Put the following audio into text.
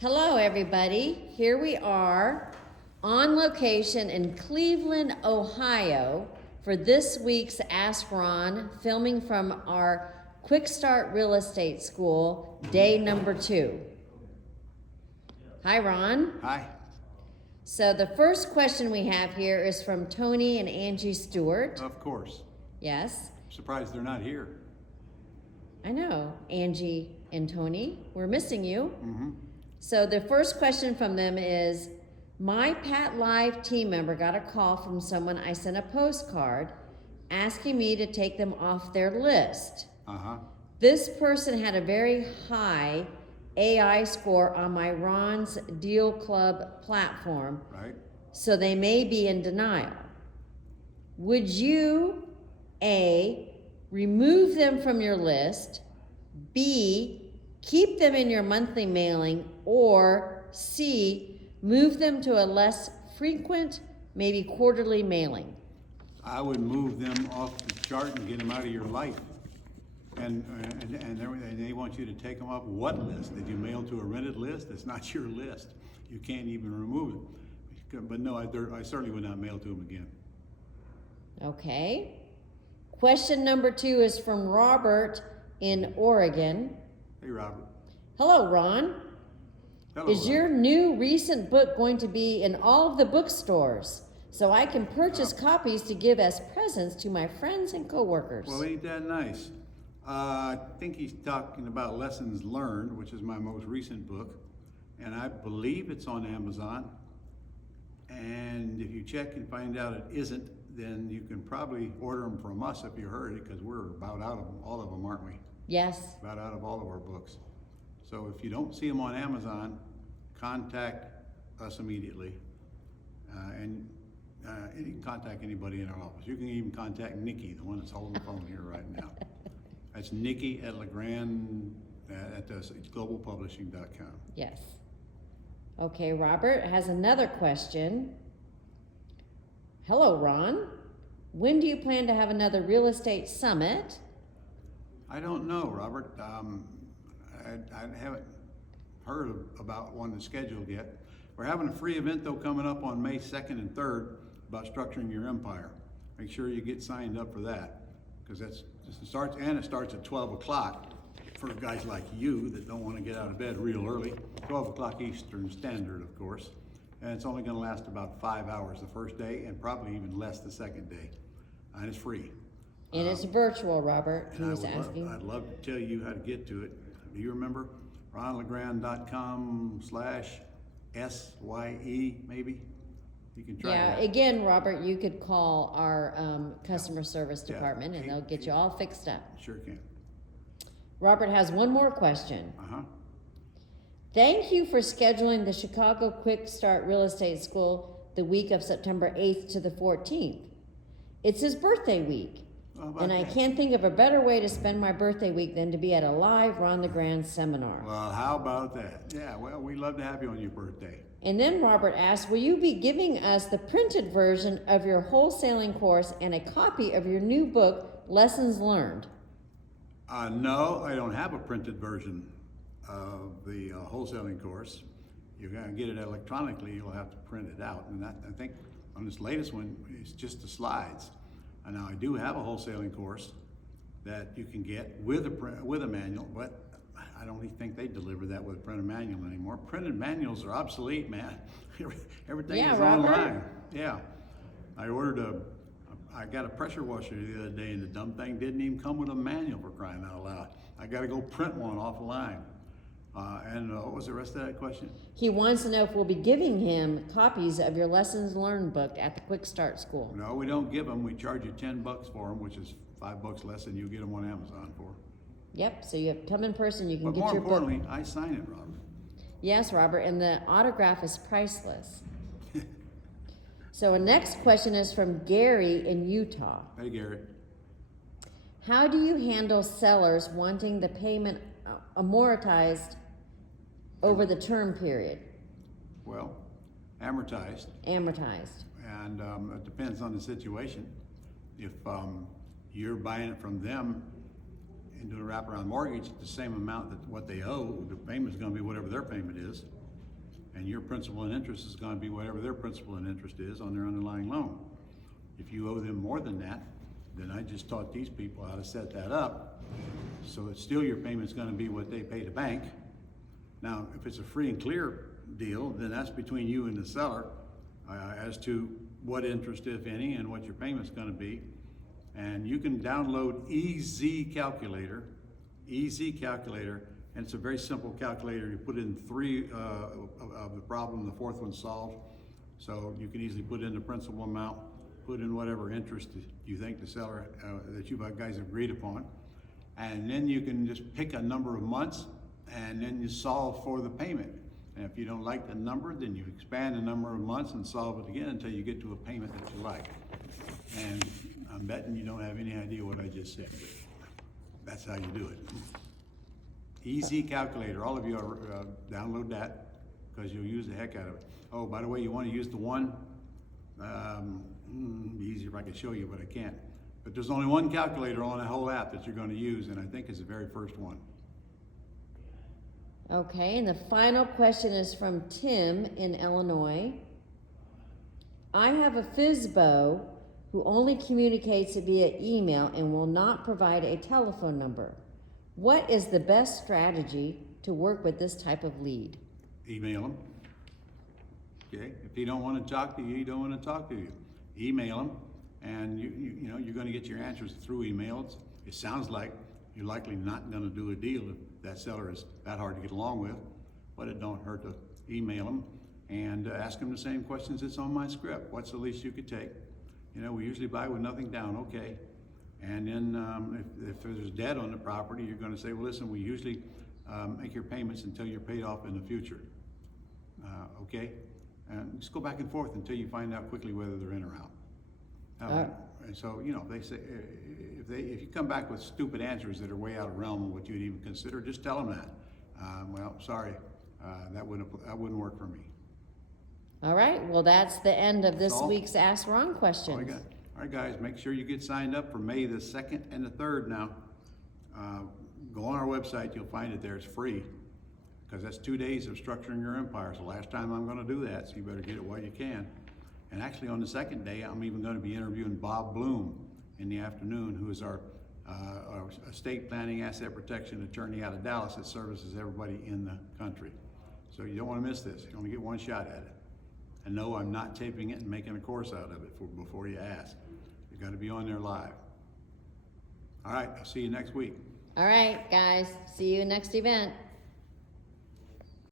Hello, everybody. Here we are on location in Cleveland, Ohio for this week's Ask Ron, filming from our Quick Start Real Estate School, day number 2. Hi, Ron. Hi. So the first question we have here is from Tony and Angie Stewart. Of course. Yes. Surprised they're not here. I know, Angie and Tony. We're missing you. Mm-hmm. So the first question from them is, my Pat Live team member got a call from someone I sent a postcard asking me to take them off their list. Uh-huh. This person had a very high AI score on my Ron's Deal Club platform, Right. so they may be in denial. Would you, A, remove them from your list, B, keep them in your monthly mailing, or C, move them to a less frequent, maybe quarterly mailing? I would move them off the chart and get them out of your life. And they want you to take them off what list? Did you mail to a rented list? It's not your list. You can't even remove it. But no, I certainly would not mail to them again. Okay. Question number 2 is from Robert in Oregon. Hey, Robert. Hello, Ron. Hello, Is Robert. your new recent book going to be in all of the bookstores so I can purchase copies to give as presents to my friends and coworkers? Well, ain't that nice? I think he's talking about Lessons Learned, which is my most recent book, and I believe it's on Amazon. And if you check and find out it isn't, then you can probably order them from us if you heard it, because we're about out of them, all of them, aren't we? Yes. About out of all of our books. So if you don't see them on Amazon, contact us immediately. And you can contact anybody in our office. You can even contact Nikki, the one that's holding the phone here right now. That's Nikki at Legrand at globalpublishing.com. Yes. Okay, Robert has another question. Hello, Ron. When do you plan to have another real estate summit? I don't know, Robert. I haven't heard about one that's scheduled yet. We're having a free event, though, coming up on May 2nd and 3rd about structuring your empire. Make sure you get signed up for that, because it starts at 12 o'clock for guys like you that don't want to get out of bed real early. 12 o'clock Eastern Standard, of course. And it's only going to last about 5 hours the first day and probably even less the second day. And it's free. And it's virtual, Robert, he was asking. I'd love to tell you how to get to it. Do you remember? ronlegrand.com/SYE, maybe? You can try that. Yeah, again, Robert, you could call our customer service department and they'll get you all fixed up. Sure can. Robert has one more question. Uh-huh. Thank you for scheduling the Chicago Quick Start Real Estate School the week of September 8th to the 14th. It's his birthday week, and I can't think of a better way to spend my birthday week than to be at a live Ron Legrand seminar. Well, how about that? Yeah, well, we'd love to have you on your birthday. And then Robert asked, will you be giving us the printed version of your wholesaling course and a copy of your new book, Lessons Learned? No, I don't have a printed version of the wholesaling course. You're going to get it electronically. You'll have to print it out. And I think on this latest one, it's just the slides. And now I do have a wholesaling course that you can get with a manual, but I don't even think they deliver that with a printed manual anymore. Printed manuals are obsolete, man. Everything is Robert. online. Yeah. I got a pressure washer the other day, and the dumb thing didn't even come with a manual, for crying out loud. I got to go print one offline. What was the rest of that question? He wants to know if we'll be giving him copies of your Lessons Learned book at the Quick Start School. No, we don't give them. We charge you $10 for them, which is $5 less than you get them on Amazon for. Yep, so you have to come in person, you can But get more your book. importantly, I sign it, Robert. Yes, Robert, and the autograph is priceless. So our next question is from Gary in Utah. Hey, Gary. How do you handle sellers wanting the payment amortized over the term period? Well, amortized. Amortized. And it depends on the situation. If you're buying it from them and doing a wraparound mortgage at the same amount that what they owe, the payment is going to be whatever their payment is. and your principal and interest is gonna be whatever their principal and interest is on their underlying loan. If you owe them more than that, then I just taught these people how to set that up, so that still your payment's gonna be what they pay the bank. Now, if it's a free and clear deal, then that's between you and the seller, as to what interest, if any, and what your payment's gonna be. And you can download EZ Calculator, and it's a very simple calculator. You put in 3 of the problem, the 4th one's solved. So you can easily put in the principal amount, put in whatever interest you think the seller, that you guys agreed upon. And then you can just pick a number of months, and then you solve for the payment. And if you don't like the number, then you expand the number of months and solve it again until you get to a payment that you like. And I'm betting you don't have any idea what I just said, but that's how you do it. EZ Calculator, all of you are, download that, because you'll use the heck out of it. Oh, by the way, you want to use the one, be easier if I could show you, but I can't. But there's only one calculator on the whole app that you're going to use, and I think it's the very first one. Okay, and the final question is from Tim in Illinois. I have a FSBO who only communicates via email and will not provide a telephone number. What is the best strategy to work with this type of lead? Email them. Okay, if he don't want to talk to you, he don't want to talk to you. Email them, and you know you're going to get your answers through emails. It sounds like you're likely not going to do a deal if that seller is that hard to get along with, but it don't hurt to email them and ask them the same questions that's on my script. What's the least you could take? You know, we usually buy with nothing down, okay. And then if there's debt on the property, you're going to say, well, listen, we usually make your payments until you're paid off in the future, okay? And just go back and forth until you find out quickly whether they're in or out. And so, you know, they say, if you come back with stupid answers that are way out of realm of what you'd even consider, just tell them that. Well, sorry, that wouldn't work for me. All right, well, that's the end of this week's Ask Ron questions. All right, guys, make sure you get signed up for May the 2nd and the 3rd now. Go on our website, you'll find it there, it's free. Because that's 2 days of structuring your empire. So last time I'm gonna do that, so you better get it while you can. And actually on the 2nd day, I'm even gonna be interviewing Bob Bloom in the afternoon, who is our estate planning asset protection attorney out of Dallas that services everybody in the country. So you don't wanna miss this, you only get one shot at it. And no, I'm not taping it and making a course out of it before you ask. You gotta be on there live. All right, I'll see you next week. All right, guys, see you next event.